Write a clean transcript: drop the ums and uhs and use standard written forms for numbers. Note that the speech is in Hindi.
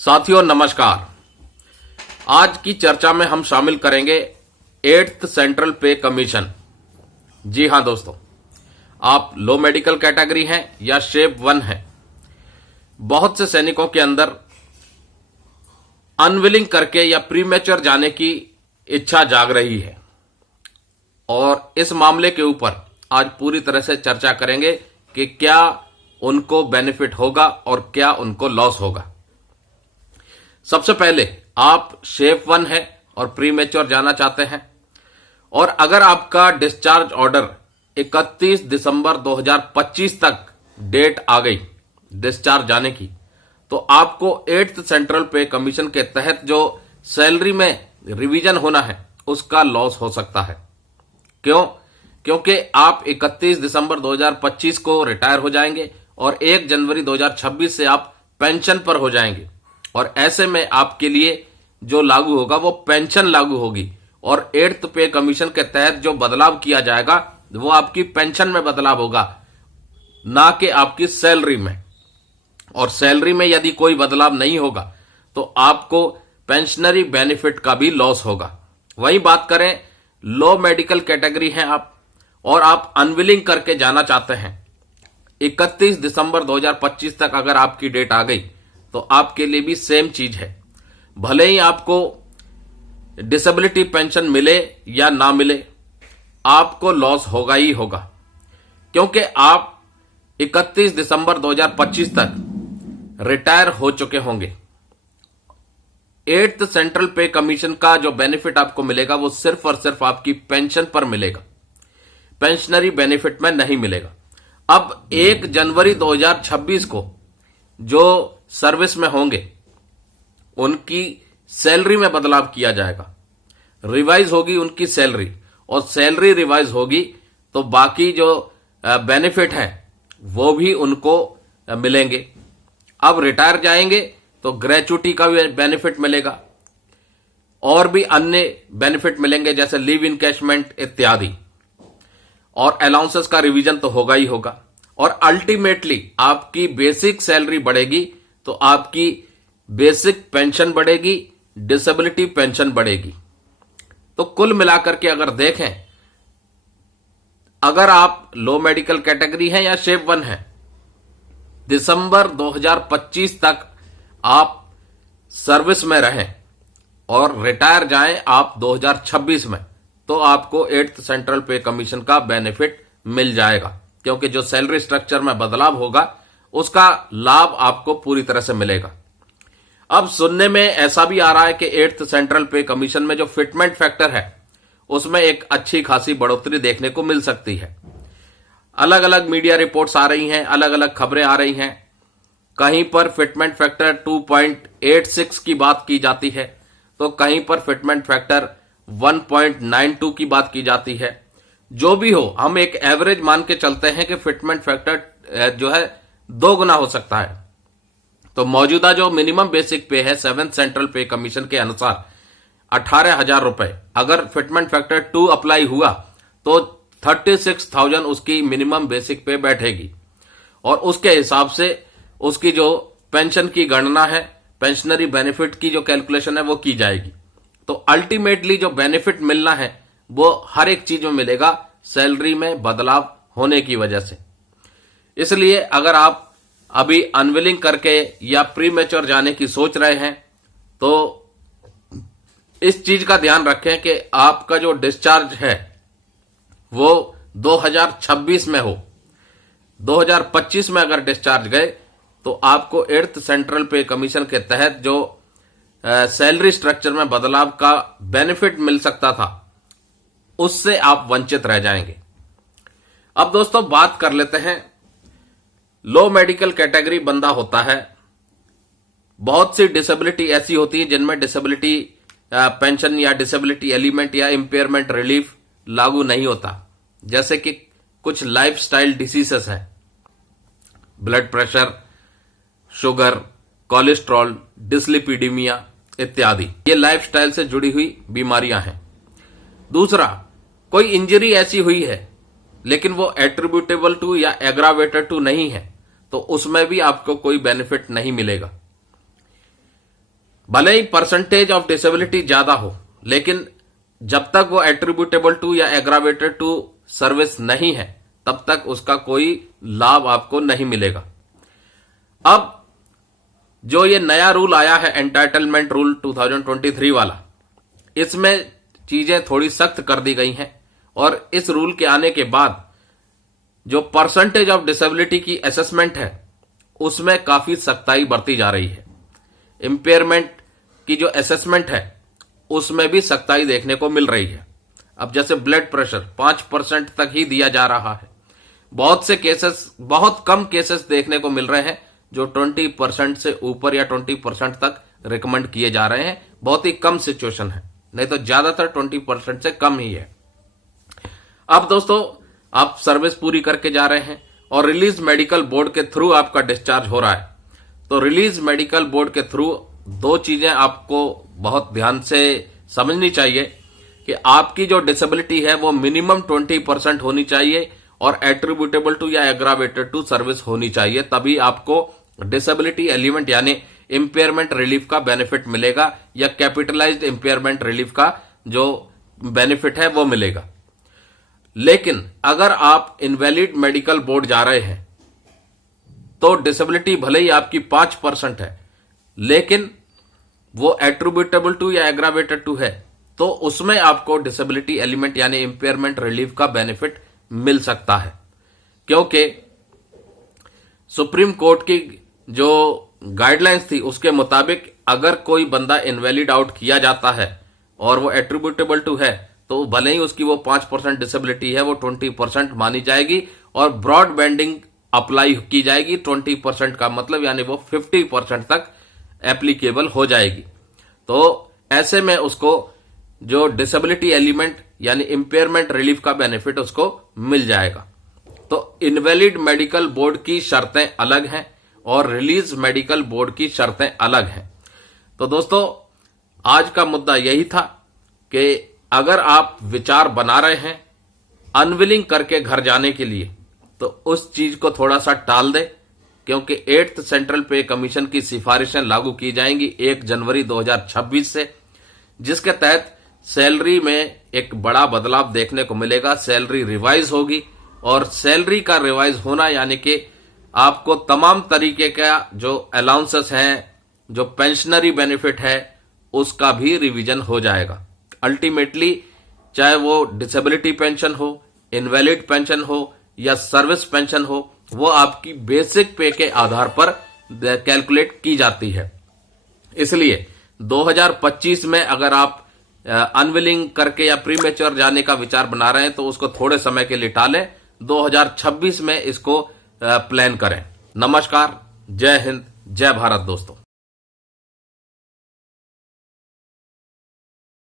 साथियों नमस्कार। आज की चर्चा में हम शामिल करेंगे 8th सेंट्रल पे कमीशन। जी हां दोस्तों, आप लो मेडिकल कैटेगरी हैं या शेप 1 हैं, बहुत से सैनिकों के अंदर अनविलिंग करके या प्रीमेच्योर जाने की इच्छा जाग रही है और इस मामले के ऊपर आज पूरी तरह से चर्चा करेंगे कि क्या उनको बेनिफिट होगा और क्या उनको लॉस होगा। सबसे पहले आप शेप 1 है और प्रीमेच्योर जाना चाहते हैं और अगर आपका डिस्चार्ज ऑर्डर 31 दिसंबर 2025 तक डेट आ गई डिस्चार्ज जाने की, तो आपको 8th सेंट्रल पे कमीशन के तहत जो सैलरी में रिवीजन होना है उसका लॉस हो सकता है। क्यों? क्योंकि आप 31 दिसंबर 2025 को रिटायर हो जाएंगे और 1 जनवरी 2026 से आप पेंशन पर हो जाएंगे और ऐसे में आपके लिए जो लागू होगा वो पेंशन लागू होगी और 8th पे कमीशन के तहत जो बदलाव किया जाएगा वो आपकी पेंशन में बदलाव होगा, ना कि आपकी सैलरी में। और सैलरी में यदि कोई बदलाव नहीं होगा तो आपको पेंशनरी बेनिफिट का भी लॉस होगा। वही बात करें, लो मेडिकल कैटेगरी हैं आप और आप अनविलिंग करके जाना चाहते हैं, 31 दिसंबर 2025 तक अगर आपकी डेट आ गई तो आपके लिए भी सेम चीज है। भले ही आपको डिसेबिलिटी पेंशन मिले या ना मिले, आपको लॉस होगा ही होगा, क्योंकि आप 31 दिसंबर 2025 तक रिटायर हो चुके होंगे। 8th सेंट्रल पे कमीशन का जो बेनिफिट आपको मिलेगा वो सिर्फ और सिर्फ आपकी पेंशन पर मिलेगा, पेंशनरी बेनिफिट में नहीं मिलेगा। अब 1 जनवरी 2026 को जो सर्विस में होंगे उनकी सैलरी में बदलाव किया जाएगा, रिवाइज होगी उनकी सैलरी और सैलरी रिवाइज होगी तो बाकी जो बेनिफिट हैं वो भी उनको मिलेंगे। अब रिटायर जाएंगे तो ग्रेचुटी का भी बेनिफिट मिलेगा और भी अन्य बेनिफिट मिलेंगे जैसे लीव इनकैशमेंट इत्यादि, और अलाउंसेस का रिवीजन तो होगा ही होगा। और अल्टीमेटली आपकी बेसिक सैलरी बढ़ेगी तो आपकी बेसिक पेंशन बढ़ेगी, डिसेबिलिटी पेंशन बढ़ेगी। तो कुल मिलाकर के अगर देखें, अगर आप लो मेडिकल कैटेगरी हैं या शेप 1 हैं, दिसंबर 2025 तक आप सर्विस में रहें और रिटायर जाएं आप 2026 में, तो आपको 8th सेंट्रल पे कमीशन का बेनिफिट मिल जाएगा, क्योंकि जो सैलरी स्ट्रक्चर में बदलाव होगा उसका लाभ आपको पूरी तरह से मिलेगा। अब सुनने में ऐसा भी आ रहा है कि 8th सेंट्रल पे कमीशन में जो फिटमेंट फैक्टर है उसमें एक अच्छी खासी बढ़ोतरी देखने को मिल सकती है। अलग अलग मीडिया रिपोर्ट्स आ रही हैं, अलग अलग खबरें आ रही हैं। कहीं पर फिटमेंट फैक्टर 2.86 की बात की जाती है तो कहीं पर फिटमेंट फैक्टर 1.92 की बात की जाती है। जो भी हो, हम एक एवरेज मान के चलते हैं कि फिटमेंट फैक्टर जो है 2 गुना हो सकता है। तो मौजूदा जो मिनिमम बेसिक पे है 7th सेंट्रल पे कमीशन के अनुसार 18,000 रुपए, अगर फिटमेंट फैक्टर 2 अप्लाई हुआ तो 36,000 उसकी मिनिमम बेसिक पे बैठेगी और उसके हिसाब से उसकी जो पेंशन की गणना है, पेंशनरी बेनिफिट की जो कैलकुलेशन है वो की जाएगी। तो अल्टीमेटली जो बेनिफिट मिलना है वो हर एक चीज में मिलेगा, सैलरी में बदलाव होने की वजह से। इसलिए अगर आप अभी अनविलिंग करके या प्रीमेच्योर जाने की सोच रहे हैं तो इस चीज का ध्यान रखें कि आपका जो डिस्चार्ज है वो 2026 में हो। 2025 में अगर डिस्चार्ज गए तो आपको 8th सेंट्रल पे कमीशन के तहत जो सैलरी स्ट्रक्चर में बदलाव का बेनिफिट मिल सकता था उससे आप वंचित रह जाएंगे। अब दोस्तों बात कर लेते हैं, लो मेडिकल कैटेगरी बंदा होता है, बहुत सी डिसेबिलिटी ऐसी होती है जिनमें डिसेबिलिटी पेंशन या डिसेबिलिटी एलिमेंट या इंपेयरमेंट रिलीफ लागू नहीं होता, जैसे कि कुछ लाइफस्टाइल डिसीजेस हैं, ब्लड प्रेशर, शुगर, कोलेस्ट्रॉल, डिस्लिपिडीमिया इत्यादि। ये लाइफस्टाइल से जुड़ी हुई बीमारियां हैं। दूसरा, कोई इंजरी ऐसी हुई है लेकिन वो एट्रीब्यूटेबल टू या एग्रावेटेड टू नहीं है तो उसमें भी आपको कोई बेनिफिट नहीं मिलेगा। भले ही परसेंटेज ऑफ डिसेबिलिटी ज्यादा हो, लेकिन जब तक वो एट्रीब्यूटेबल टू या एग्रावेटेड टू सर्विस नहीं है तब तक उसका कोई लाभ आपको नहीं मिलेगा। अब जो ये नया रूल आया है एंटाइटलमेंट रूल 2023 वाला, इसमें चीजें थोड़ी सख्त कर दी गई हैं और इस रूल के आने के बाद जो परसेंटेज ऑफ डिसेबिलिटी की असेसमेंट है उसमें काफी सख्ताई बरती जा रही है। इंपेयरमेंट की जो असेसमेंट है उसमें भी सख्ताई देखने को मिल रही है। अब जैसे ब्लड प्रेशर 5% तक ही दिया जा रहा है। बहुत से केसेस, बहुत कम केसेस देखने को मिल रहे हैं जो 20% से ऊपर या 20% तक रिकमेंड किए जा रहे हैं। बहुत ही कम सिचुएशन है, नहीं तो ज्यादातर 20% से कम ही है। अब दोस्तों, आप सर्विस पूरी करके जा रहे हैं और रिलीज मेडिकल बोर्ड के थ्रू आपका डिस्चार्ज हो रहा है, तो रिलीज मेडिकल बोर्ड के थ्रू दो चीजें आपको बहुत ध्यान से समझनी चाहिए कि आपकी जो डिसेबिलिटी है वो मिनिमम 20% होनी चाहिए और एट्रीब्यूटेबल टू या एग्रावेटेड टू सर्विस होनी चाहिए, तभी आपको डिसेबिलिटी एलिमेंट यानी इंपेयरमेंट रिलीफ का बेनिफिट मिलेगा या कैपिटलाइज्ड इंपेयरमेंट रिलीफ का जो बेनिफिट है वो मिलेगा। लेकिन अगर आप इनवैलिड मेडिकल बोर्ड जा रहे हैं तो डिसेबिलिटी भले ही आपकी 5% है, लेकिन वो एट्रीब्यूटेबल टू या एग्रावेटेड टू है, तो उसमें आपको डिसेबिलिटी एलिमेंट यानी इंपेयरमेंट रिलीफ का बेनिफिट मिल सकता है। क्योंकि सुप्रीम कोर्ट की जो गाइडलाइंस थी उसके मुताबिक अगर कोई बंदा इनवैलिड आउट किया जाता है और वो एट्रीब्यूटेबल टू है तो भले ही उसकी वो 5% डिसेबिलिटी है वो 20% मानी जाएगी और ब्रॉड बैंडिंग अप्लाई की जाएगी। 20% का मतलब यानी वो 50% तक एप्लीकेबल हो जाएगी। तो ऐसे में उसको जो डिसेबिलिटी एलिमेंट यानी इंपेयरमेंट रिलीफ का बेनिफिट उसको मिल जाएगा। तो इनवैलिड मेडिकल बोर्ड की शर्तें अलग हैं और रिलीज मेडिकल बोर्ड की शर्तें अलग हैं। तो दोस्तों, आज का मुद्दा यही था कि अगर आप विचार बना रहे हैं अनविलिंग करके घर जाने के लिए तो उस चीज को थोड़ा सा टाल दें, क्योंकि 8th सेंट्रल पे कमीशन की सिफारिशें लागू की जाएंगी 1 जनवरी 2026 से, जिसके तहत सैलरी में एक बड़ा बदलाव देखने को मिलेगा। सैलरी रिवाइज होगी और सैलरी का रिवाइज होना यानी कि आपको तमाम तरीके का जो अलाउंसेस हैं, जो पेंशनरी बेनिफिट है, उसका भी रिवीजन हो जाएगा। अल्टीमेटली चाहे वो डिसेबिलिटी पेंशन हो, इनवैलिड पेंशन हो या सर्विस पेंशन हो, वो आपकी बेसिक पे के आधार पर कैलकुलेट की जाती है। इसलिए 2025 में अगर आप अनविलिंग करके या प्रीमेच्योर जाने का विचार बना रहे हैं तो उसको थोड़े समय के लिए टालें, 2026 में इसको प्लान करें। नमस्कार, जय हिंद, जय भारत दोस्तों।